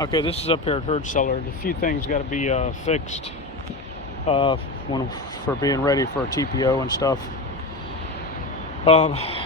Okay, this is up here at Hurtseller. A few things got to be fixed for being ready for a TPO and stuff.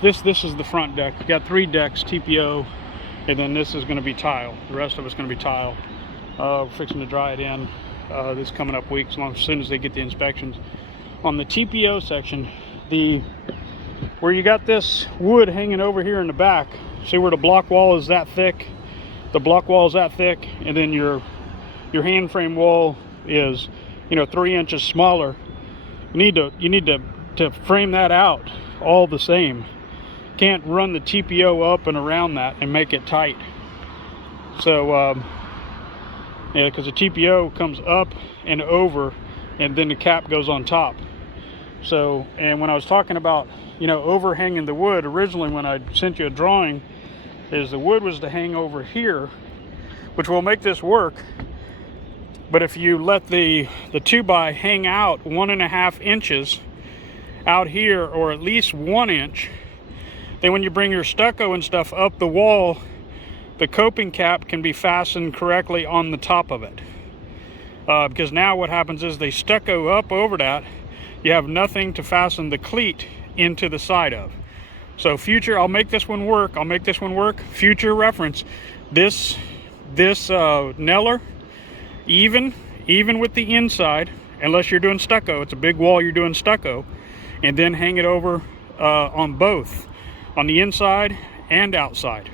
This is the front deck. We got 3 decks TPO, and then this is going to be tile. The rest of it's going to be tile. We're fixing to dry it in this coming up week, as soon as they get the inspections. On the TPO section, where you got this wood hanging over here in the back, see where the block wall is that thick? The block wall is that thick, and then your hand frame wall is 3 inches smaller. You need to frame that out all the same. Can't run the TPO up and around that and make it tight. So yeah, because the TPO comes up and over, and then the cap goes on top. So, and when I was talking about overhanging the wood, originally when I sent you a drawing, is the wood was to hang over here, which will make this work. But if you let the 2x hang out 1.5 inches out here, or at least 1 inch, then when you bring your stucco and stuff up the wall, the coping cap can be fastened correctly on the top of it. Because now what happens is they stucco up over that, you have nothing to fasten the cleat into the side of. So I'll make this one work. Future reference, this Neller, even with the inside, unless you're doing stucco, it's a big wall, you're doing stucco, and then hang it over on both, on the inside and outside.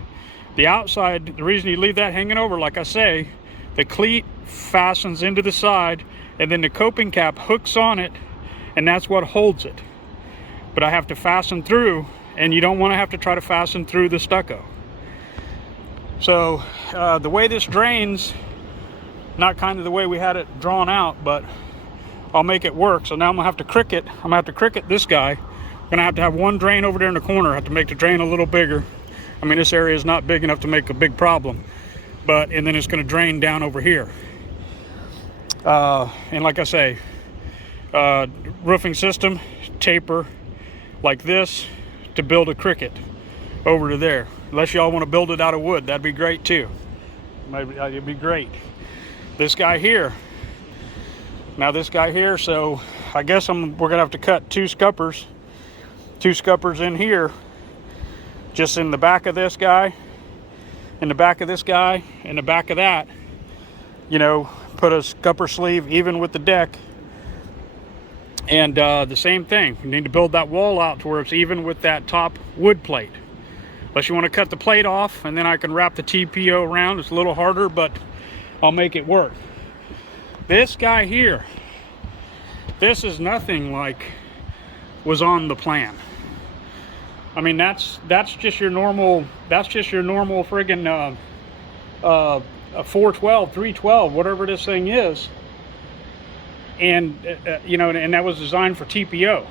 The outside, the reason you leave that hanging over, like I say, the cleat fastens into the side, and then the coping cap hooks on it, and that's what holds it. But I have to fasten through, and you don't want to have to try to fasten through the stucco. So the way this drains, not kind of the way we had it drawn out, but I'll make it work. So now I'm gonna have to cricket. I'm gonna have to cricket this guy. I'm gonna have to have one drain over there in the corner. I have to make the drain a little bigger. I mean, this area is not big enough to make a big problem, and then it's gonna drain down over here. And like I say, roofing system, taper like this to build a cricket over to there. Unless y'all want to build it out of wood, that'd be great too. It'd be great. This guy here. Now this guy here, so I guess we're gonna have to cut 2 scuppers in here, just in the back of this guy, in the back of this guy, in the back of that. Put a scupper sleeve even with the deck. And the same thing, you need to build that wall out to where it's even with that top wood plate. Unless you want to cut the plate off, and then I can wrap the TPO around. It's a little harder, but I'll make it work. This guy here, this is nothing like was on the plan. I mean, that's just your normal friggin' a 412, 312, whatever this thing is. And and that was designed for TPO.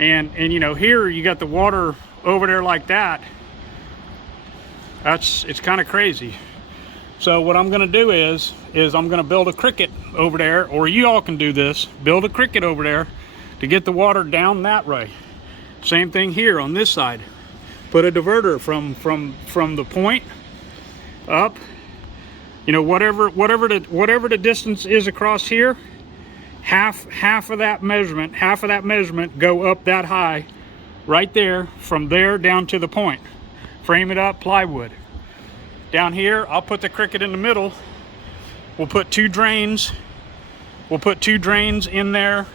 And here you got the water over there like that. It's kind of crazy. So what I'm gonna do is I'm gonna build a cricket over there, or you all can do this, build a cricket over there to get the water down that way. Same thing here on this side. Put a diverter from the point up. Whatever the distance is across here, half of that measurement go up that high, right there, from there down to the point. Frame it up, plywood. Down here, I'll put the cricket in the middle. We'll put 2 drains. In there.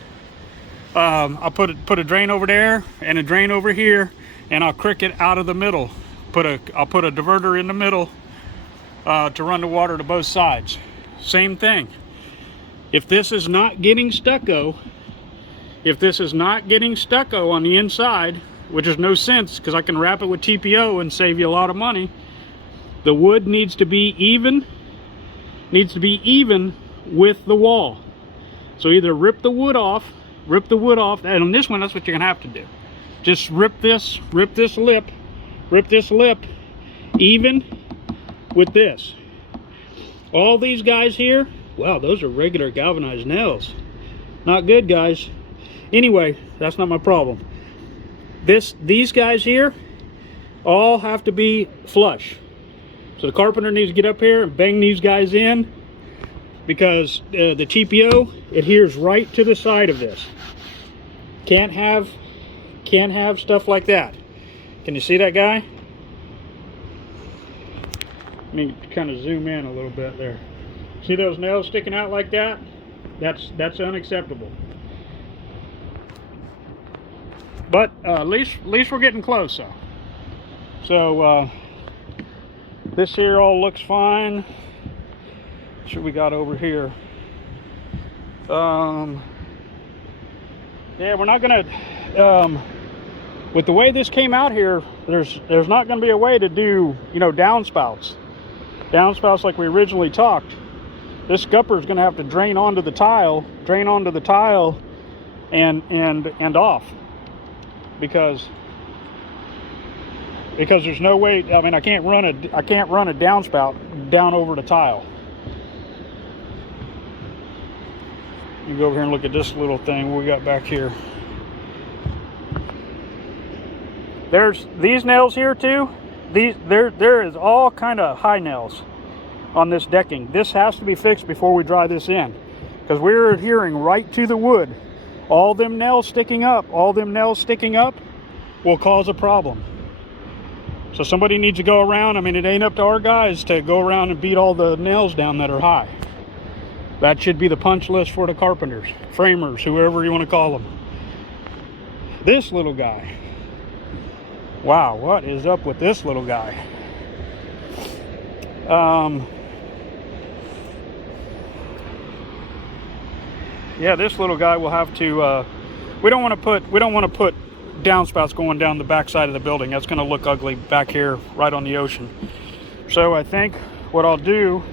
I'll put a drain over there and a drain over here, and I'll cricket out of the middle. I'll put a diverter in the middle. To run the water to both sides. Same thing. If this is not getting stucco on the inside, which is no sense because I can wrap it with TPO and save you a lot of money, the wood needs to be even with the wall. So either rip the wood off, and on this one, that's what you're gonna have to do. Just rip this lip even with this. All these guys here, wow, those are regular galvanized nails. Not good, guys. Anyway, that's not my problem. These guys here all have to be flush. So So the carpenter needs to get up here and bang these guys in, because the TPO adheres right to the side of this. Can't have stuff like that. Can you see that guy? Let me kind of zoom in a little bit there. See those nails sticking out like that? That's unacceptable. But at least we're getting close, though. So this here all looks fine. What we got over here? Yeah, we're not gonna. With the way this came out here, there's not going to be a way to do, you know, downspouts like we originally talked. This scupper is going to have to drain onto the tile, and off, because there's no way. I mean, I can't run a downspout down over the tile. You go over here and look at this little thing we got back here. There's these nails here too. There is all kind of high nails on this decking. This has to be fixed before we dry this in, because we're adhering right to the wood. All them nails sticking up will cause a problem. So somebody needs to go around. I mean, it ain't up to our guys to go around and beat all the nails down that are high. That should be the punch list for the carpenters, framers, whoever you want to call them. This little guy. Wow, what is up with this little guy? Yeah, this little guy will have to. We don't want to put downspouts going down the back side of the building. That's going to look ugly back here, right on the ocean. So I think what I'll do,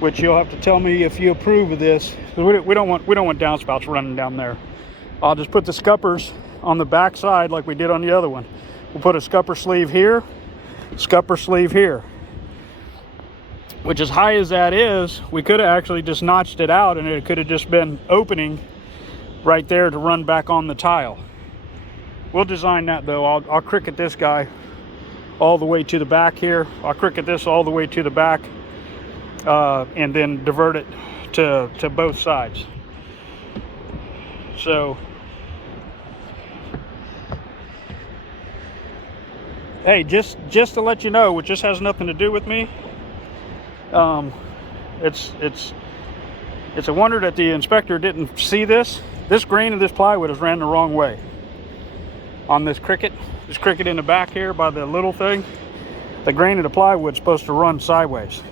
which you'll have to tell me if you approve of this, because we don't want downspouts running down there. I'll just put the scuppers on the back side like we did on the other one. We'll put a scupper sleeve here, which, as high as that is, we could have actually just notched it out, and it could have just been opening right there to run back on the tile. We'll design that, though. I'll cricket this guy all the way to the back here. I'll cricket this all the way to the back, and then divert it to both sides. So, hey, just to let you know, which just has nothing to do with me. It's a wonder that the inspector didn't see this. This grain of this plywood is ran the wrong way on this cricket. This cricket in the back here by the little thing. The grain of the plywood is supposed to run sideways.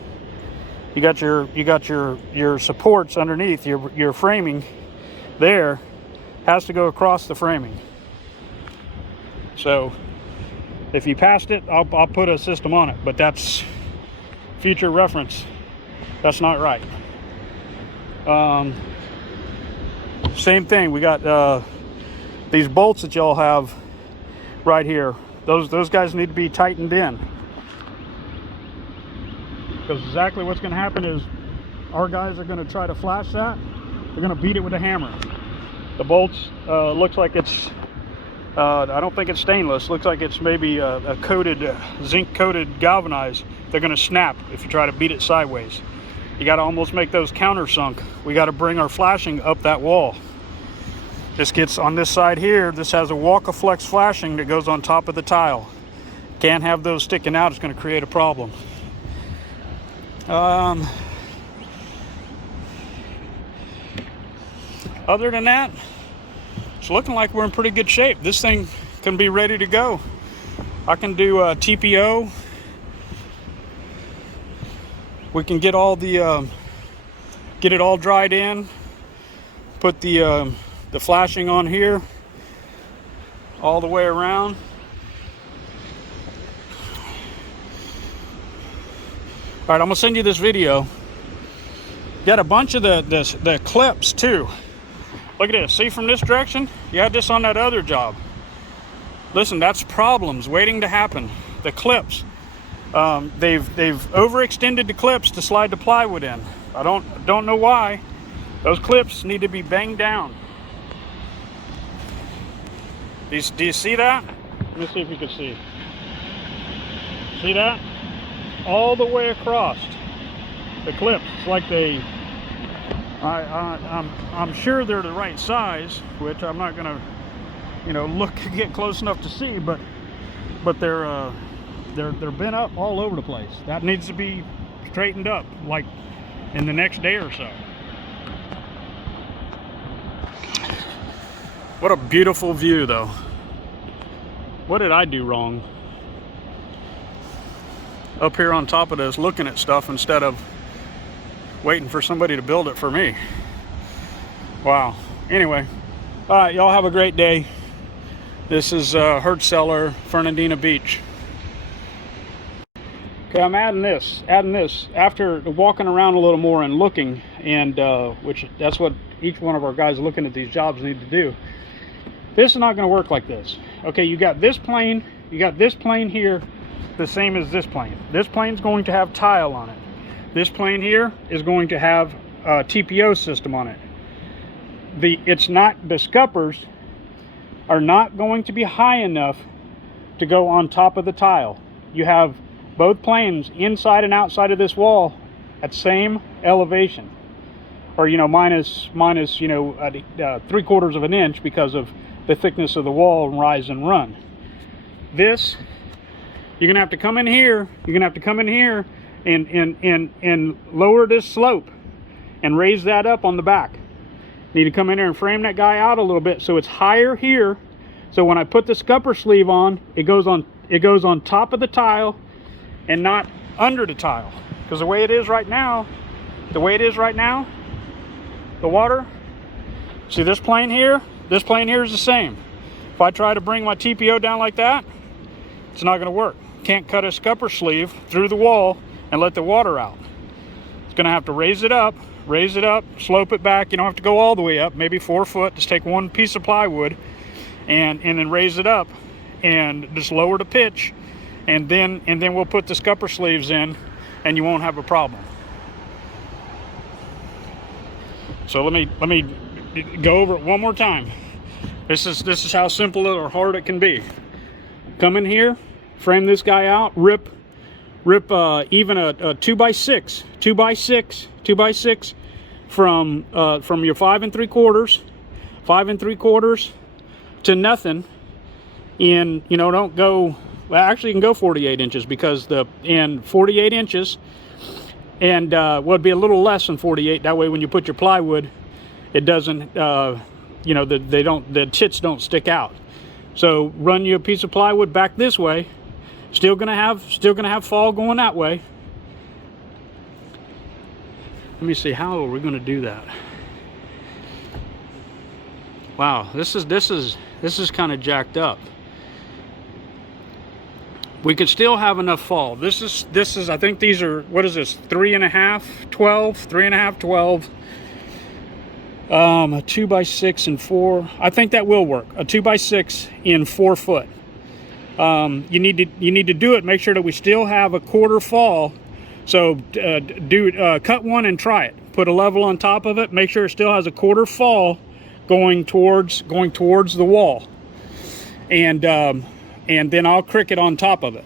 You got your supports underneath your framing. There has to go across the framing. So if you passed it, I'll put a system on it, but that's future reference. That's not right. Same thing, we got these bolts that y'all have right here. Those guys need to be tightened in, because exactly what's going to happen is our guys are going to try to flash that. They're going to beat it with a hammer. The bolts looks like it's I don't think it's stainless. Looks like it's maybe a coated, zinc coated galvanized. They're going to snap if you try to beat it sideways. You got to almost make those countersunk. We got to bring our flashing up that wall. This gets on this side here. This has a Walk-A-Flex flashing that goes on top of the tile. Can't have those sticking out. It's going to create a problem. Other than that, it's looking like we're in pretty good shape. This thing can be ready to go. I can do TPO. We can get all the get it all dried in. Put the flashing on here all the way around. All right, I'm gonna send you this video. Got a bunch of the clips too. Look at this. See, from this direction, you had this on that other job. Listen, that's problems waiting to happen. The clips, they've overextended the clips to slide the plywood in. I don't know why. Those clips need to be banged down. Do you see that? Let me see if you can see. See that? all the way across the clips. It's like I'm sure they're the right size, which I'm not gonna, you know, get close enough to see, but they're bent up all over the place. That needs to be straightened up, like in the next day or so. What a beautiful view, though. What did I do wrong? Up here on top of this, looking at stuff instead of waiting for somebody to build it for me. Wow. Anyway, all right, y'all have a great day. This is Hurtseller, Fernandina Beach. Okay, I'm adding this after walking around a little more and looking, and which that's what each one of our guys looking at these jobs need to do. This is not going to work like this. Okay, you got this plane here, the same as this plane. This plane's going to have tile on it. This plane here is going to have a TPO system on it. The scuppers are not going to be high enough to go on top of the tile. You have both planes inside and outside of this wall at same elevation, or minus 3/4 of an inch because of the thickness of the wall and rise and run. This, you're gonna have to come in here. You're gonna have to come in here and lower this slope and raise that up on the back. Need to come in there and frame that guy out a little bit so it's higher here. So when I put the scupper sleeve on, it goes on top of the tile and not under the tile. Because the way it is right now, the water, see this plane here is the same. If I try to bring my TPO down like that, it's not gonna work. Can't cut a scupper sleeve through the wall and let the water out. It's gonna have to raise it up, slope it back. You don't have to go all the way up, maybe 4 foot. Just take one piece of plywood and then raise it up and just lower the pitch, and then we'll put the scupper sleeves in and you won't have a problem. So let me go over it one more time. This is how simple or hard it can be. Come in here, frame this guy out, rip even a 2x6 from your 5 3/4 to nothing. In, don't go, well, actually you can go 48 inches because in 48 inches, and well, it'd be a little less than 48. That way when you put your plywood, it doesn't, the tits don't stick out. So run you a piece of plywood back this way. Still gonna have fall going that way. Let me see, how are we gonna do that? Wow, this is kind of jacked up. We could still have enough fall. This is I think these are, what is this, 3.5 12, a 2x6 and 4. I think that will work. A 2x6 in 4 foot. You need to do it. Make sure that we still have a 1/4 fall. So cut one and try it. Put a level on top of it. Make sure it still has a 1/4 fall going towards the wall. And then I'll crick it on top of it.